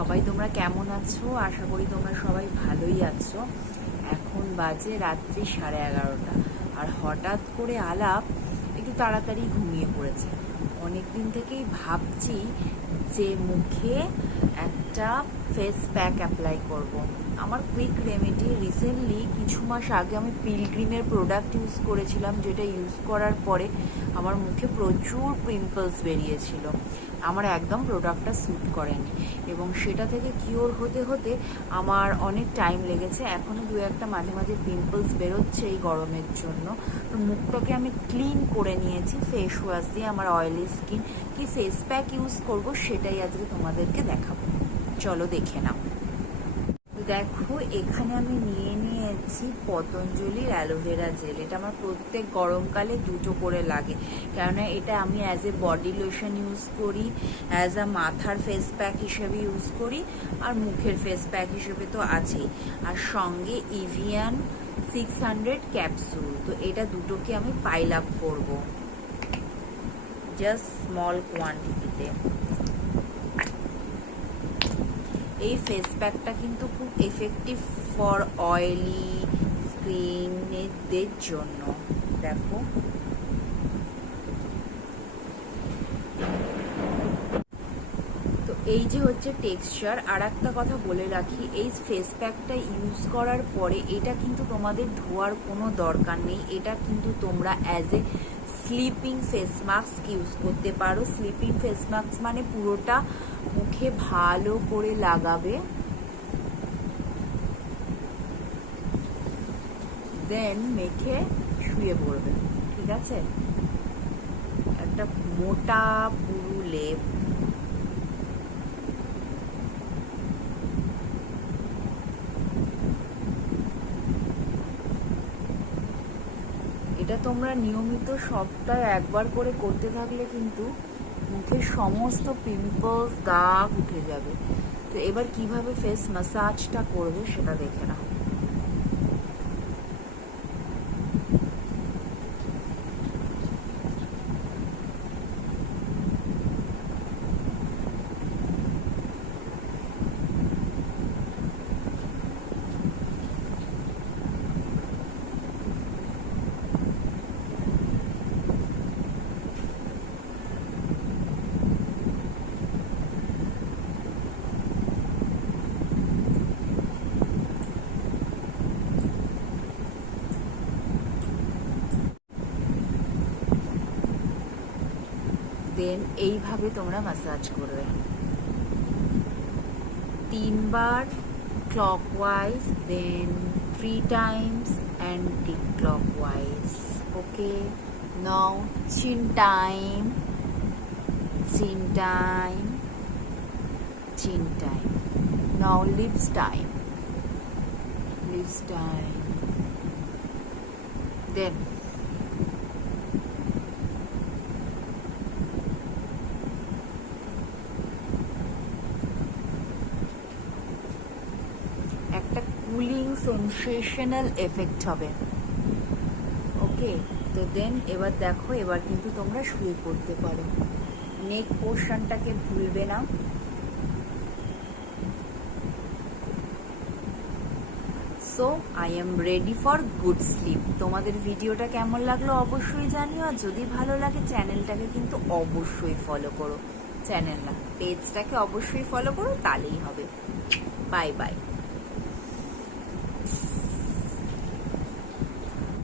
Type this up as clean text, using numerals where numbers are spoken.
সবাই তোমরা কেমন আছো? আশা করি তোমরা সবাই ভালোই আছো। এখন বাজে রাত্রি 11:30, আর হঠাৎ করে আলাপ একটু তাড়াতাড়ি ঘুমিয়ে পড়েছে। অনেকদিন থেকেই ভাবছি যে মুখে একটা ফেস প্যাক অ্যাপ্লাই করব। আমার কুইক রেমেডি, রিসেন্টলি কিছু মাস আগে আমি পিলগ্রিমের প্রোডাক্ট ইউজ করেছিলাম, যেটা ইউজ করার পরে আমার মুখে প্রচুর পিম্পলস বেরিয়েছিল। আমার একদম প্রোডাক্টটা স্যুট করেনি এবং সেটা থেকে কিওর হতে হতে আমার অনেক টাইম লেগেছে। এখনও দু একটা মাঝে মাঝে পিম্পলস বেরোচ্ছে এই গরমের জন্য। মুখটাকে আমি ক্লিন করে নিয়েছি ফেস ওয়াশ দিয়ে। আমার অয়েলি স্কিন, কি ফেস প্যাক ইউজ করব সেটাই আজকে তোমাদেরকে দেখাবো। চলো দেখে নাও। দেখো, এখানে আমি নিয়ে নিয়েছি পতঞ্জলির অ্যালোভেরা জেল। এটা আমার প্রত্যেক গরমকালে দুটো করে লাগে, কেননা এটা আমি as a body lotion use করি, অ্যাজ আ মাথার ফেস প্যাক হিসেবে ইউজ করি, আর মুখের ফেস প্যাক হিসেবে তো আছেই। আর সঙ্গে ইভিয়ান 600 ক্যাপসুল। তো এটা দুটোকে আমি পাইল আপ করবো জাস্ট স্মল কোয়ান্টিটিতে। এই ফেস প্যাকটা কিন্তু খুব এফেক্টিভ ফর অয়েলি স্কিনদের জন্য। দেখো, তো এই যে হচ্ছে টেক্সচার। আর একটা কথা বলে রাখি, এই ফেস প্যাকটা ইউজ করার পরে এটা কিন্তু তোমাদের ধোয়ার কোনো দরকার নেই। এটা কিন্তু তোমরা as a sleeping face mask use করতে পারো। স্লিপিং ফেস মাস্ক মানে পুরোটা মুখে ভালো করে লাগাবে, দেন মেখে শুয়ে পড়বে। ঠিক আছে? একটা মোটা পুরু লেপ, এটা তোমরা নিয়মিত সপ্তাহে একবার করে করতে থাকলে কিন্তু মুখের সমস্ত পিম্পলস, দাগ উঠে যাবে। তো এবার কিভাবে ফেস ম্যাসাজটা করবে সেটা দেখে নাও। দেন এইভাবে তোমরা ম্যাসাজ করবে 3 বার clockwise, then 3 times anti-clockwise. Okay, now chin time, chin time, chin time. Now lips time, lips time. Then একটা কুলিং সেন্সেশনাল এফেক্ট হবে। ওকে, তো দেন এবার দেখো, এবার কিন্তু তোমরা শুয়ে পড়তে পারো। নেক পোর্শনটাকে ভুলবে না। So I am ready for good sleep. তোমাদের ভিডিওটা কেমন লাগলো অবশ্যই জানিও। আর যদি ভালো লাগে চ্যানেলটাকে কিন্তু অবশ্যই ফলো করো। চ্যানেল না, পেজটাকে অবশ্যই ফলো করো, তাহলেই হবে। Bye bye.